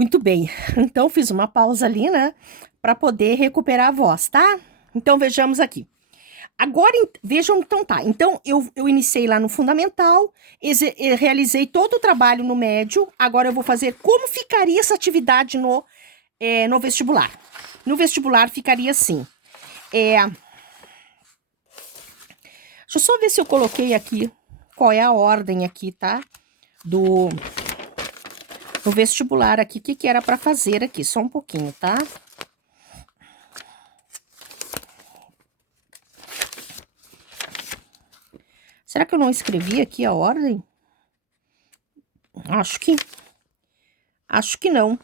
Muito bem. Então, fiz uma pausa ali, né? Para poder recuperar a voz, tá? Então, vejamos aqui. Agora, vejam, então tá. Então, eu iniciei lá no fundamental, realizei todo o trabalho no médio. Agora, eu vou fazer como ficaria essa atividade no vestibular. No vestibular, ficaria assim. Deixa eu só ver se eu coloquei aqui qual é a ordem aqui, tá? Do vestibular aqui, o que era para fazer aqui. Só um pouquinho, tá? Será que eu não escrevi aqui a ordem? Acho que não.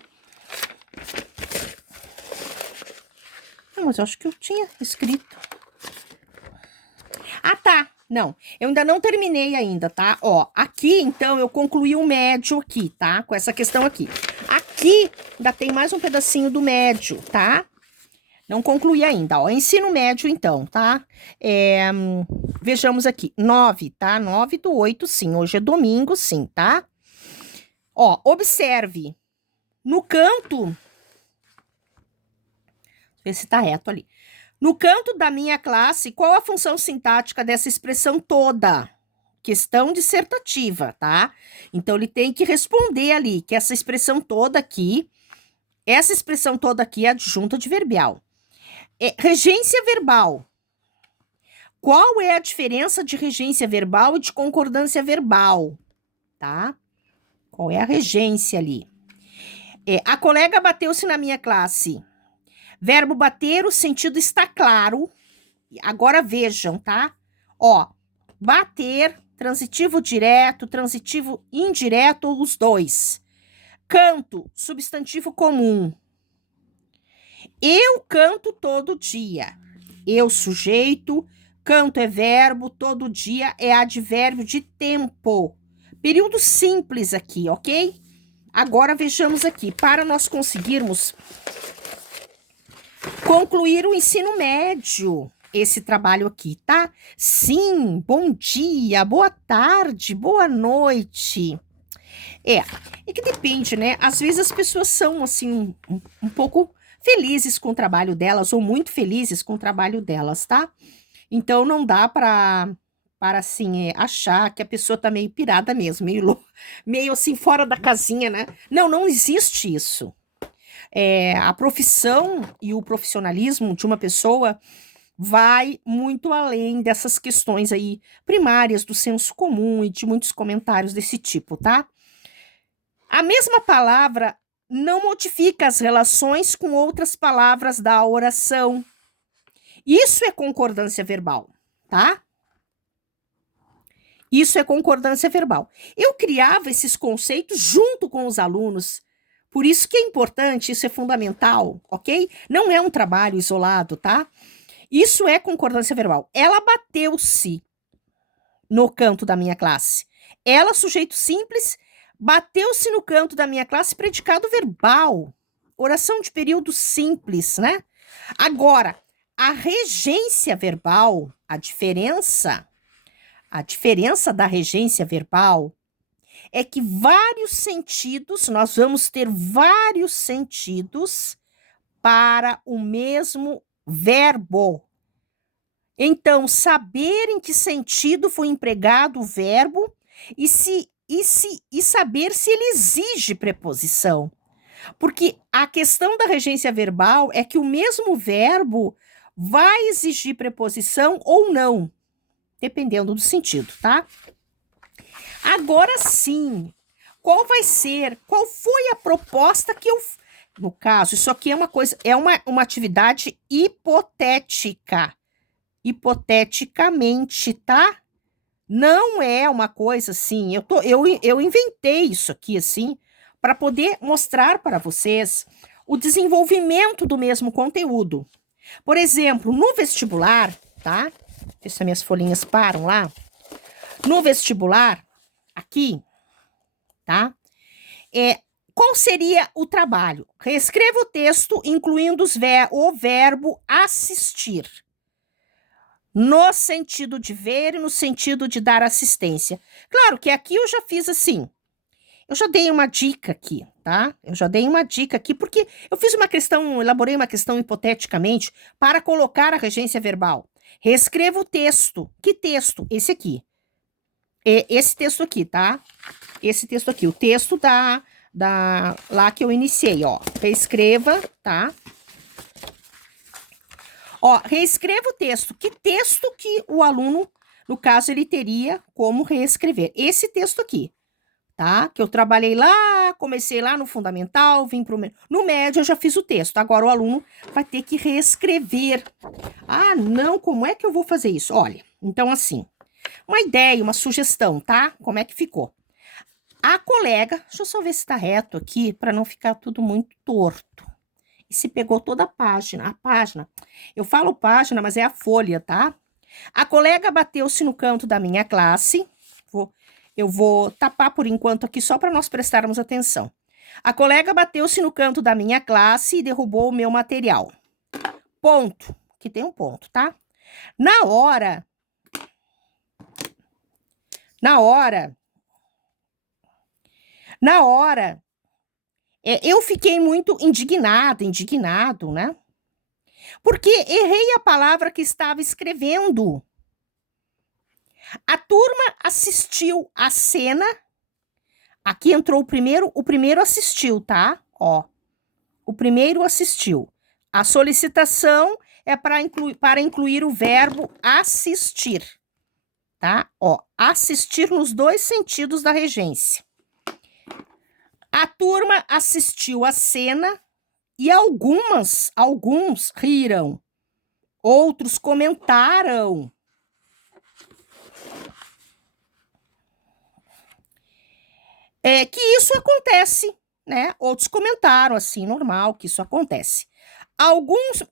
Mas eu acho que eu tinha escrito. Ah, tá. Não, eu ainda não terminei ainda, tá? Ó, aqui, então, eu concluí o médio aqui, tá? Com essa questão aqui. Aqui, ainda tem mais um pedacinho do médio, tá? Não concluí ainda, ó. Ensino médio, então, tá? Vejamos aqui. 9, tá? 9/8, sim. Hoje é domingo, sim, tá? Ó, observe. No canto... Ver se tá reto ali. No canto da minha classe, qual a função sintática dessa expressão toda? Questão dissertativa, tá? Então, ele tem que responder ali, que essa expressão toda aqui é adjunta adverbial. Regência verbal. Qual é a diferença de regência verbal e de concordância verbal? Tá? Qual é a regência ali? A colega bateu-se na minha classe. Verbo bater, o sentido está claro. Agora vejam, tá? Ó, bater, transitivo direto, transitivo indireto, os dois. Canto, substantivo comum. Eu canto todo dia. Eu, sujeito, canto é verbo, todo dia é advérbio de tempo. Período simples aqui, ok? Agora vejamos aqui, para nós conseguirmos concluir o ensino médio, esse trabalho aqui, tá? Sim, bom dia, boa tarde, boa noite. É que depende, né? Às vezes as pessoas são, assim, um pouco felizes com o trabalho delas, ou muito felizes com o trabalho delas, tá? Então, não dá para assim, achar que a pessoa tá meio pirada mesmo, meio assim, fora da casinha, né? Não, não existe isso. A profissão e o profissionalismo de uma pessoa vai muito além dessas questões aí primárias do senso comum e de muitos comentários desse tipo, tá? A mesma palavra não modifica as relações com outras palavras da oração. Isso é concordância verbal, tá? Isso é concordância verbal. Eu criava esses conceitos junto com os alunos. Por isso que é importante, isso é fundamental, ok? Não é um trabalho isolado, tá? Isso é concordância verbal. Ela bateu-se no canto da minha classe. Ela, sujeito simples, bateu-se no canto da minha classe, predicado verbal. Oração de período simples, né? Agora, a regência verbal, a diferença da regência verbal é que nós vamos ter vários sentidos para o mesmo verbo. Então, saber em que sentido foi empregado o verbo e saber se ele exige preposição. Porque a questão da regência verbal é que o mesmo verbo vai exigir preposição ou não, dependendo do sentido, tá? Agora sim, qual foi a proposta que eu... No caso, isso aqui é uma atividade hipotética. Hipoteticamente, tá? Não é uma coisa assim, eu inventei isso aqui, assim, para poder mostrar para vocês o desenvolvimento do mesmo conteúdo. Por exemplo, no vestibular, tá? Deixa eu ver se as minhas folhinhas param lá. No vestibular, aqui, tá? Qual seria o trabalho? Reescreva o texto, incluindo o verbo assistir, no sentido de ver e no sentido de dar assistência. Claro que aqui eu já fiz assim. Eu já dei uma dica aqui, tá? Eu já dei uma dica aqui, porque eu fiz uma questão, elaborei uma questão hipoteticamente para colocar a regência verbal. Reescreva o texto. Que texto? Esse aqui. Esse texto aqui, tá? Esse texto aqui, o texto lá que eu iniciei, ó. Reescreva, tá? Ó, reescreva o texto. Que texto que o aluno, no caso, ele teria como reescrever? Esse texto aqui, tá? Que eu trabalhei lá, comecei lá no fundamental, vim pro no médio, eu já fiz o texto. Agora o aluno vai ter que reescrever. Ah, não, como é que eu vou fazer isso? Olha, então assim, uma ideia, uma sugestão, tá? Como é que ficou? A colega, deixa eu só ver se está reto aqui, para não ficar tudo muito torto. E se pegou toda a página. Eu falo página, mas é a folha, tá? A colega bateu-se no canto da minha classe. Eu vou tapar por enquanto aqui só para nós prestarmos atenção. A colega bateu-se no canto da minha classe e derrubou o meu material. Ponto. Aqui tem um ponto, tá? Na hora, eu fiquei muito indignado, né? Porque errei a palavra que estava escrevendo. A turma assistiu a cena. Aqui entrou o primeiro assistiu, tá? Ó, o primeiro assistiu. A solicitação é para incluir o verbo assistir, tá? Ó, assistir nos dois sentidos da regência. A turma assistiu a cena e alguns riram, outros comentaram. Que isso acontece, né? Outros comentaram assim, normal, que isso acontece.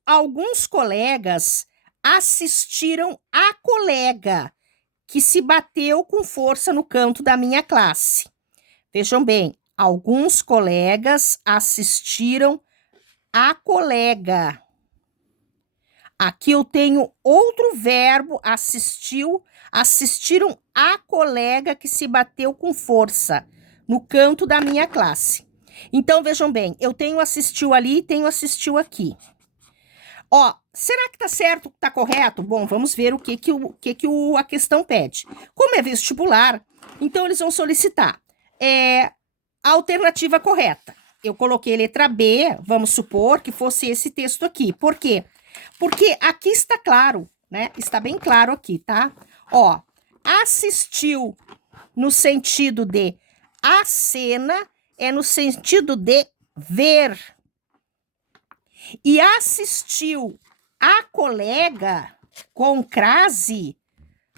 Alguns colegas assistiram a colega que se bateu com força no canto da minha classe. Vejam bem, alguns colegas assistiram a colega. Aqui eu tenho outro verbo, assistiram a colega que se bateu com força no canto da minha classe. Então, vejam bem, eu tenho assistiu ali e tenho assistiu aqui. Ó, será que tá certo, tá correto? Bom, vamos ver o que a questão pede. Como é vestibular, então eles vão solicitar a alternativa correta. Eu coloquei letra B, vamos supor que fosse esse texto aqui. Por quê? Porque aqui está claro, né? Está bem claro aqui, tá? Ó, assistiu no sentido de a cena é no sentido de ver. E assistiu a colega com crase,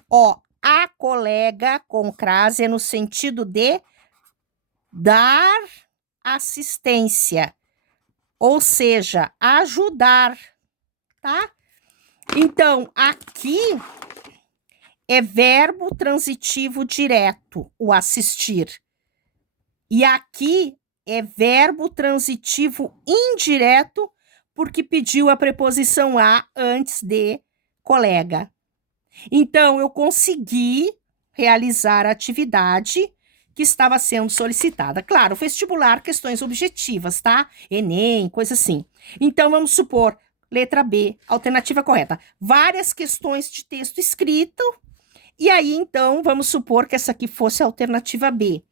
ó, a colega com crase é no sentido de dar assistência, ou seja, ajudar, tá? Então, aqui é verbo transitivo direto, o assistir. E aqui é verbo transitivo indireto, porque pediu a preposição a antes de colega. Então, eu consegui realizar a atividade que estava sendo solicitada. Claro, vestibular, questões objetivas, tá? Enem, coisa assim. Então, vamos supor, letra B, alternativa correta. Várias questões de texto escrito, e aí, então, vamos supor que essa aqui fosse a alternativa B.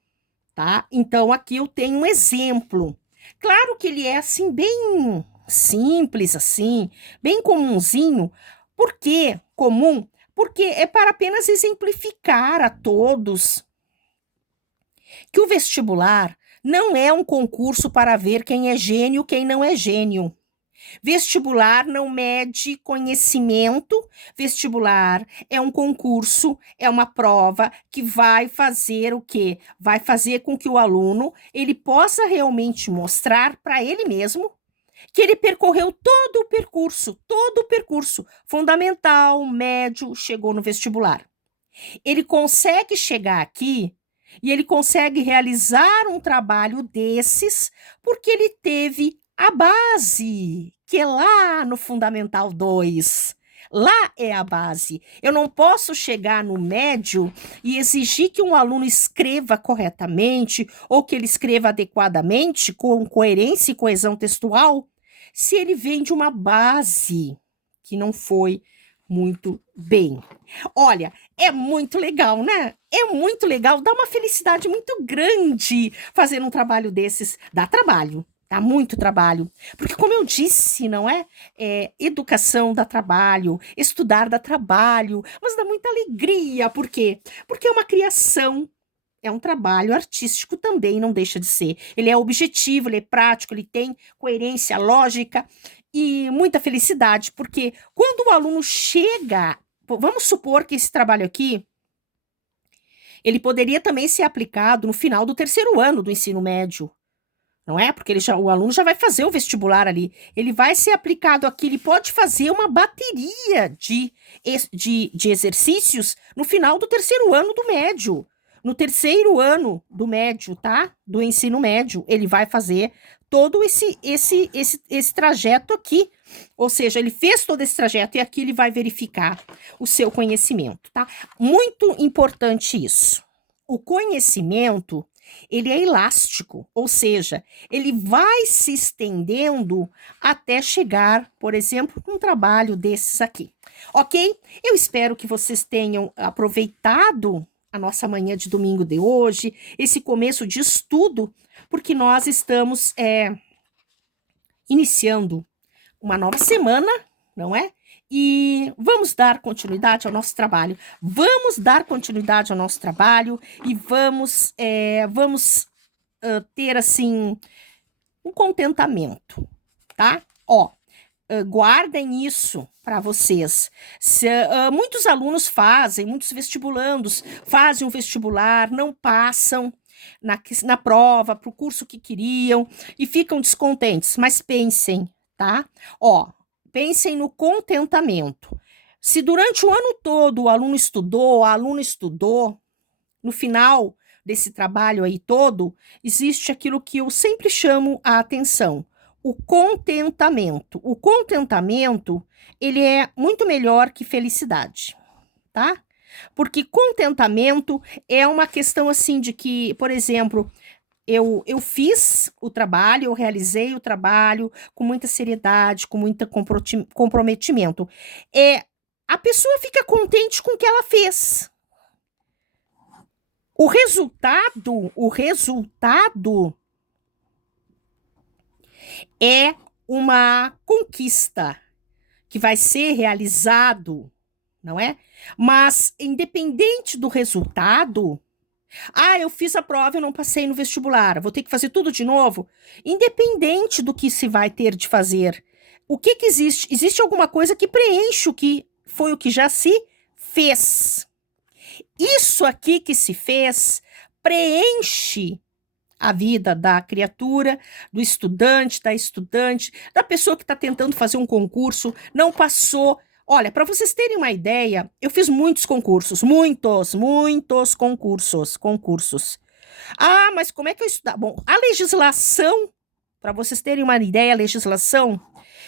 Tá? Então, aqui eu tenho um exemplo. Claro que ele é, assim, bem simples, assim, bem comunzinho. Por que comum? Porque é para apenas exemplificar a todos que o vestibular não é um concurso para ver quem é gênio e quem não é gênio. Vestibular não mede conhecimento, vestibular é um concurso, é uma prova que vai fazer o quê? Vai fazer com que o aluno ele possa realmente mostrar para ele mesmo que ele percorreu todo o percurso, fundamental, médio, chegou no vestibular. Ele consegue chegar aqui e ele consegue realizar um trabalho desses porque ele teve a base, que é lá no Fundamental 2, Lá é a base. Eu não posso chegar no médio e exigir que um aluno escreva corretamente ou que ele escreva adequadamente, com coerência e coesão textual, se ele vem de uma base que não foi muito bem. Olha, é muito legal, né? É muito legal, dá uma felicidade muito grande fazer um trabalho desses. Dá trabalho, dá muito trabalho. Porque, como eu disse, não é? Educação dá trabalho, estudar dá trabalho, mas dá muita alegria. Por quê? Porque é uma criação. É um trabalho artístico também, não deixa de ser. Ele é objetivo, ele é prático, ele tem coerência, lógica e muita felicidade, porque quando o aluno chega, vamos supor que esse trabalho aqui, ele poderia também ser aplicado no final do terceiro ano do ensino médio, não é? Porque o aluno já vai fazer o vestibular ali. Ele vai ser aplicado aqui, ele pode fazer uma bateria de exercícios no final do terceiro ano do médio. No terceiro ano do médio, tá? Do ensino médio, ele vai fazer todo esse trajeto aqui. Ou seja, ele fez todo esse trajeto e aqui ele vai verificar o seu conhecimento, tá? Muito importante isso. O conhecimento, ele é elástico, ou seja, ele vai se estendendo até chegar, por exemplo, um trabalho desses aqui. Ok? Eu espero que vocês tenham aproveitado a nossa manhã de domingo de hoje, esse começo de estudo, porque nós estamos iniciando uma nova semana, não é? E vamos dar continuidade ao nosso trabalho. Vamos dar continuidade ao nosso trabalho e vamos ter, assim, um contentamento, tá? Ó, guardem isso para vocês. Muitos alunos muitos vestibulandos fazem um vestibular, não passam na prova, para o curso que queriam e ficam descontentes, mas pensem, tá? Ó, pensem no contentamento. Se durante o ano todo o aluno estudou, a aluna estudou, no final desse trabalho aí todo, existe aquilo que eu sempre chamo a atenção, o contentamento. O contentamento, ele é muito melhor que felicidade, tá? Porque contentamento é uma questão assim de que, por exemplo, eu fiz o trabalho, eu realizei o trabalho com muita seriedade, com muito comprometimento. A pessoa fica contente com o que ela fez. O resultado é uma conquista que vai ser realizado, não é? Mas, independente do resultado, eu fiz a prova e eu não passei no vestibular, vou ter que fazer tudo de novo. Independente do que se vai ter de fazer, o que existe? Existe alguma coisa que preenche o que foi o que já se fez. Isso aqui que se fez preenche a vida da criatura, do estudante, da estudante, da pessoa que está tentando fazer um concurso, não passou. Olha, para vocês terem uma ideia, eu fiz muitos concursos, muitos concursos. Mas como é que eu estudava? Bom, a legislação, para vocês terem uma ideia, a legislação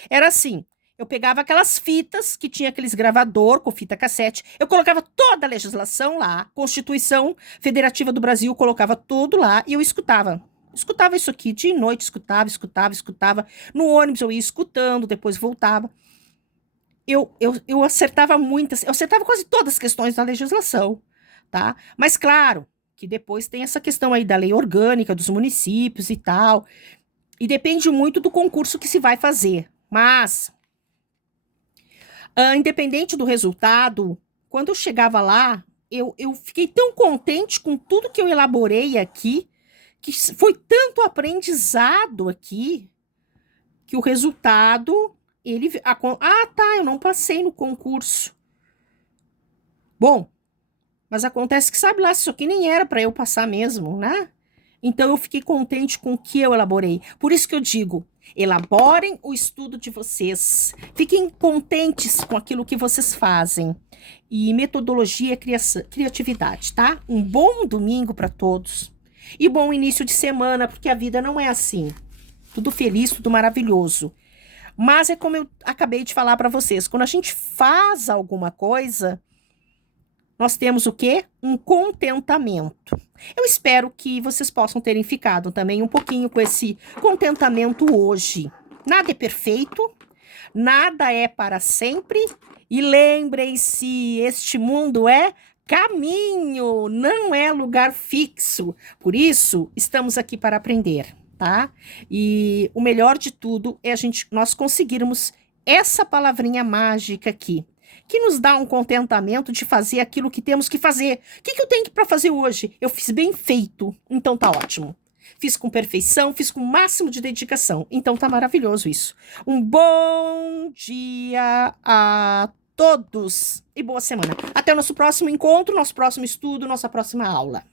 era assim, eu pegava aquelas fitas que tinha aqueles gravador com fita cassete, eu colocava toda a legislação lá, Constituição Federativa do Brasil, colocava tudo lá e eu escutava. Escutava isso aqui de noite, escutava. No ônibus eu ia escutando, depois voltava. Eu acertava eu acertava quase todas as questões da legislação, tá? Mas claro que depois tem essa questão aí da lei orgânica dos municípios e tal, e depende muito do concurso que se vai fazer. Mas independente do resultado, quando eu chegava lá, eu fiquei tão contente com tudo que eu elaborei aqui, que foi tanto aprendizado aqui, que o resultado, eu não passei no concurso. Bom, mas acontece que sabe lá, isso aqui nem era para eu passar mesmo, né? Então eu fiquei contente com o que eu elaborei. Por isso que eu digo, elaborem o estudo de vocês. Fiquem contentes com aquilo que vocês fazem. E metodologia é criatividade, tá? Um bom domingo para todos. E bom início de semana, porque a vida não é assim. Tudo feliz, tudo maravilhoso. Mas é como eu acabei de falar para vocês, quando a gente faz alguma coisa, nós temos o quê? Um contentamento. Eu espero que vocês possam terem ficado também um pouquinho com esse contentamento hoje. Nada é perfeito, nada é para sempre. E lembrem-se, este mundo é caminho, não é lugar fixo. Por isso, estamos aqui para aprender, tá? E o melhor de tudo é nós conseguirmos essa palavrinha mágica aqui, que nos dá um contentamento de fazer aquilo que temos que fazer. O que eu tenho para fazer hoje? Eu fiz bem feito, então tá ótimo. Fiz com perfeição, fiz com o máximo de dedicação. Então tá maravilhoso isso. Um bom dia a todos e boa semana. Até o nosso próximo encontro, nosso próximo estudo, nossa próxima aula.